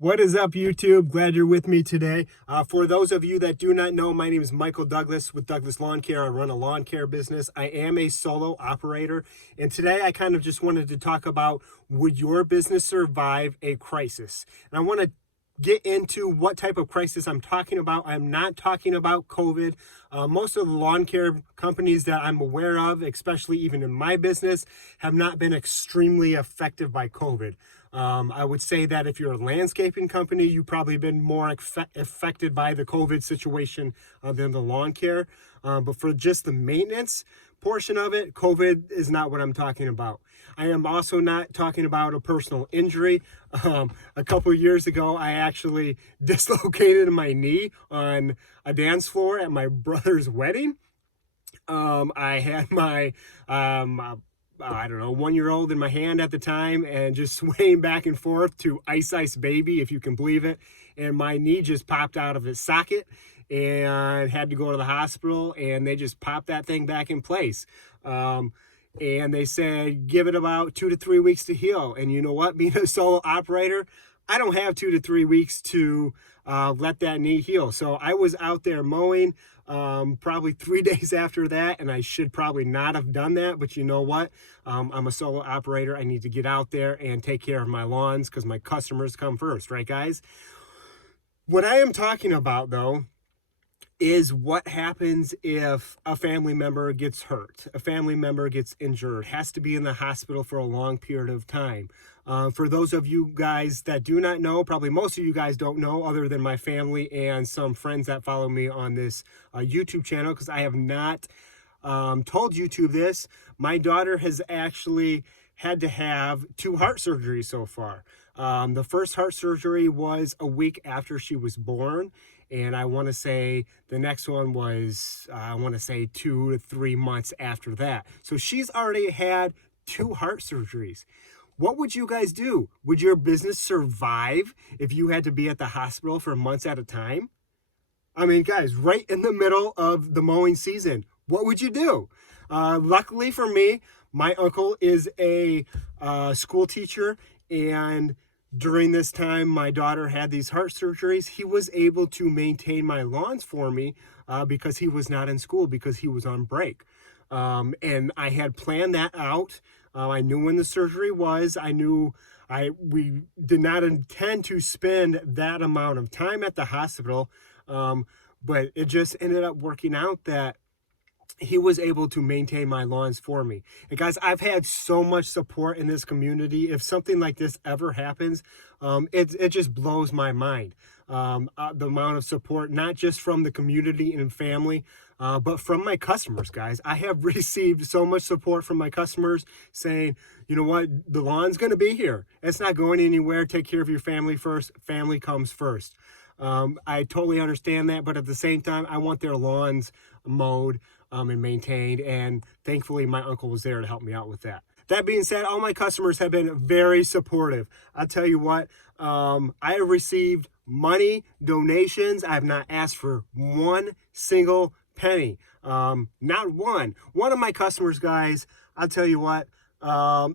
What is up, YouTube? Glad you're with me today. For those of you that do not know, my name is Michael Douglas with Douglas Lawn Care. I run a lawn care business. I am a solo operator. And today I kind of just wanted to talk about, would your business survive a crisis? And I want to get into what type of crisis I'm talking about. I'm not talking about COVID. Most of the lawn care companies that I'm aware of, especially even in my business, have not been extremely effective by COVID. I would say that if you're a landscaping company, you've probably been more affected by the COVID situation than the lawn care. But for just the maintenance portion of it, COVID is not what I'm talking about. I am also not talking about a personal injury. A couple of years ago, I actually dislocated my knee on a dance floor at my brother's wedding. I had my I don't know, 1-year-old in my hand at the time and just swaying back and forth to Ice Ice Baby, if you can believe it. And my knee just popped out of its socket and had to go to the hospital, and they just popped that thing back in place. And they said, give it about 2 to 3 weeks to heal. And you know what? Being a solo operator, I don't have 2 to 3 weeks to let that knee heal. So I was out there mowing probably 3 days after that, and I should probably not have done that. But you know what? I'm a solo operator. I need to get out there and take care of my lawns because my customers come first, right, guys? What I am talking about, though, is what happens if a family member gets hurt, a family member gets injured, has to be in the hospital for a long period of time. For those of you guys that do not know, probably most of you guys don't know, other than my family and some friends that follow me on this YouTube channel, because I have not told YouTube this. My daughter has actually had to have 2 heart surgeries so far. The first heart surgery was a week after she was born. And I want to say the next one was, I want to say 2 to 3 months after that. So she's already had 2 heart surgeries. What would you guys do? Would your business survive if you had to be at the hospital for months at a time? I mean, guys, right in the middle of the mowing season, what would you do? Luckily for me, my uncle is a school teacher, and during this time my daughter had these heart surgeries. He was able to maintain my lawns for me because he was not in school, because he was on break. And I had planned that out. I knew when the surgery was. I knew we did not intend to spend that amount of time at the hospital, but it just ended up working out that he was able to maintain my lawns for me. And guys, I've had so much support in this community. If something like this ever happens, it just blows my mind. The amount of support, not just from the community and family, but from my customers, guys. I have received so much support from my customers saying, you know what, the lawn's gonna be here. It's not going anywhere. Take care of your family first. Family comes first. I totally understand that, but at the same time, I want their lawns mowed and maintained, and thankfully my uncle was there to help me out with that. That being said, all my customers have been very supportive. I'll tell you what, I have received money, donations. I have not asked for one single penny. Not one. One of my customers, guys, I'll tell you what,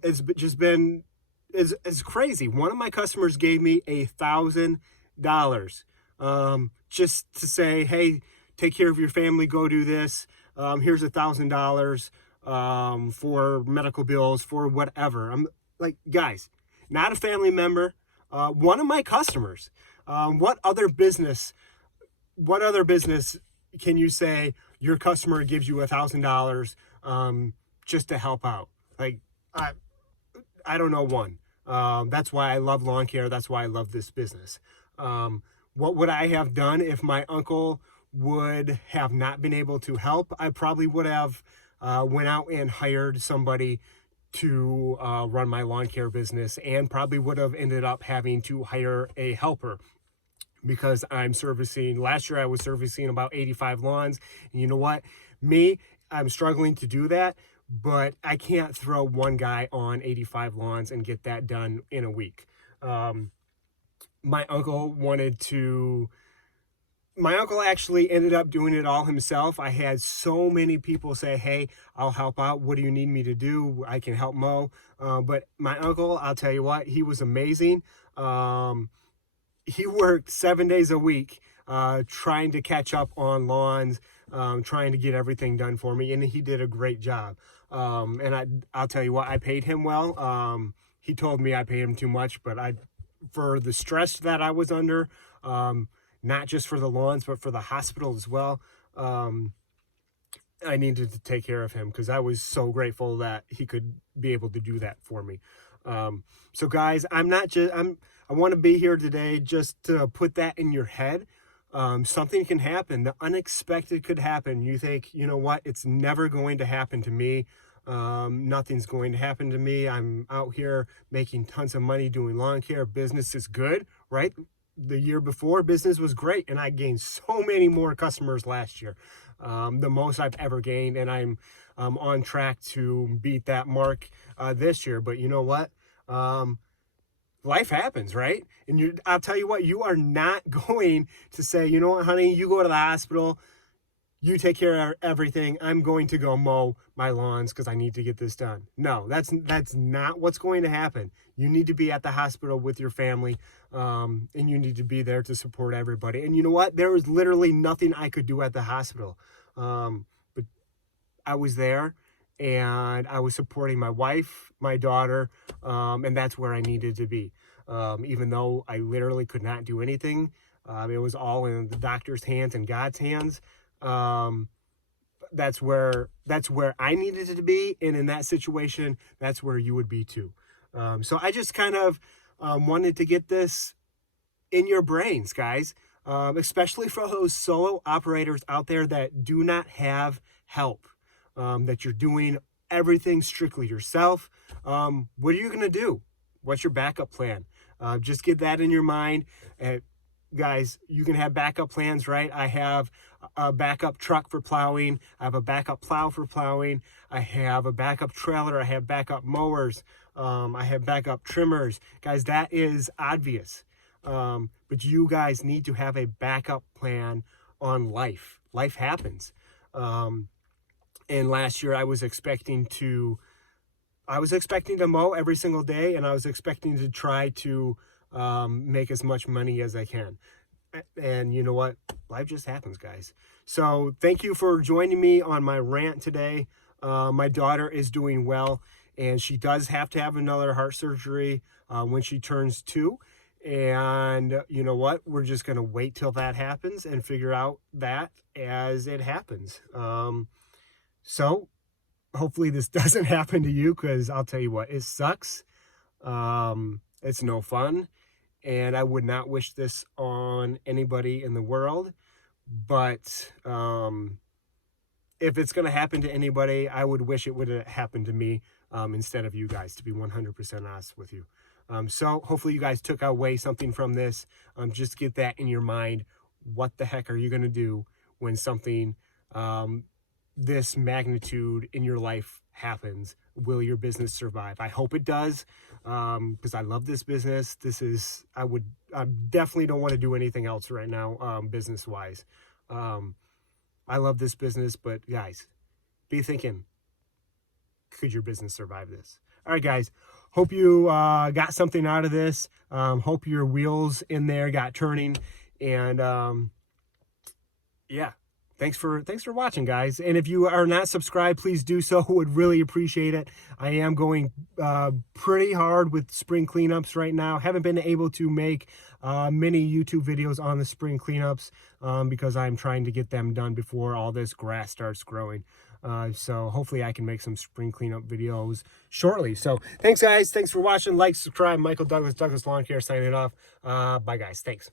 it's just been, it's crazy. One of my customers gave me $1,000 just to say, hey, take care of your family, go do this. Here's $1,000 for medical bills, for whatever. I'm like, guys, not a family member, one of my customers. What other business can you say your customer gives you $1,000 just to help out? Like, I don't know one. That's why I love lawn care. That's why I love this business. What would I have done if my uncle would have not been able to help? I probably would have went out and hired somebody to run my lawn care business, and probably would have ended up having to hire a helper, because last year I was servicing about 85 lawns. And you know what? I'm struggling to do that, but I can't throw one guy on 85 lawns and get that done in a week. My uncle actually ended up doing it all himself. I had so many people say, hey, I'll help out. What do you need me to do? I can help mow. But my uncle, I'll tell you what, he was amazing. he worked 7 days a week trying to catch up on lawns, trying to get everything done for me, and he did a great job. I'll tell you what, I paid him well. He told me I paid him too much, but for the stress that I was under, not just for the lawns, but for the hospital as well, I needed to take care of him because I was so grateful that he could be able to do that for me. So guys, I want to be here today just to put that in your head. Something can happen. The unexpected could happen. You think, you know what? It's never going to happen to me. Nothing's going to happen to me. I'm out here making tons of money doing lawn care. Business is good, right? The year before, business was great, and I gained so many more customers last year, the most I've ever gained, and I'm on track to beat that mark this year. But you know what? Life happens, right? And I'll tell you what, you are not going to say, you know what, honey, you go to the hospital, you take care of everything, I'm going to go mow my lawns because I need to get this done. No, that's not what's going to happen. You need to be at the hospital with your family, and you need to be there to support everybody. And you know what? There was literally nothing I could do at the hospital. But I was there, and I was supporting my wife, my daughter, and that's where I needed to be. Even though I literally could not do anything, it was all in the doctor's hands and God's hands. That's where I needed it to be, and in that situation, that's where you would be too. So I just kind of wanted to get this in your brains, guys, especially for those solo operators out there that do not have help, that you're doing everything strictly yourself. What are you going to do? What's your backup plan? Just get that in your mind. Guys, you can have backup plans, right? I have a backup truck for plowing. I have a backup plow for plowing. I have a backup trailer. I have backup mowers. I have backup trimmers. Guys, that is obvious. But you guys need to have a backup plan on life. Life happens. And last year I was expecting to mow every single day, and I was expecting to try to make as much money as I can. And you know what? Life just happens, guys. So thank you for joining me on my rant today. My daughter is doing well, and she does have to have another heart surgery when she turns 2. And you know what? We're just going to wait till that happens and figure out that as it happens. So hopefully this doesn't happen to you, because I'll tell you what, it sucks. It's no fun, and I would not wish this on anybody in the world. But if it's going to happen to anybody, I would wish it would have happened to me instead of you guys, to be 100% honest with you. So hopefully you guys took away something from this. Just get that in your mind. What the heck are you going to do when something this magnitude in your life happens? Will your business survive? I hope it does, because I love this business. I definitely don't want to do anything else right now, business wise. I love this business, but guys, be thinking, could your business survive this? All right, guys, hope you got something out of this. Hope your wheels in there got turning, and yeah. Thanks for watching, guys. And if you are not subscribed, please do so. Would really appreciate it. I am going pretty hard with spring cleanups right now. Haven't been able to make many YouTube videos on the spring cleanups because I'm trying to get them done before all this grass starts growing. So hopefully I can make some spring cleanup videos shortly. So thanks, guys. Thanks for watching. Like, subscribe. Michael Douglas, Douglas Lawn Care, signing off. Bye, guys. Thanks.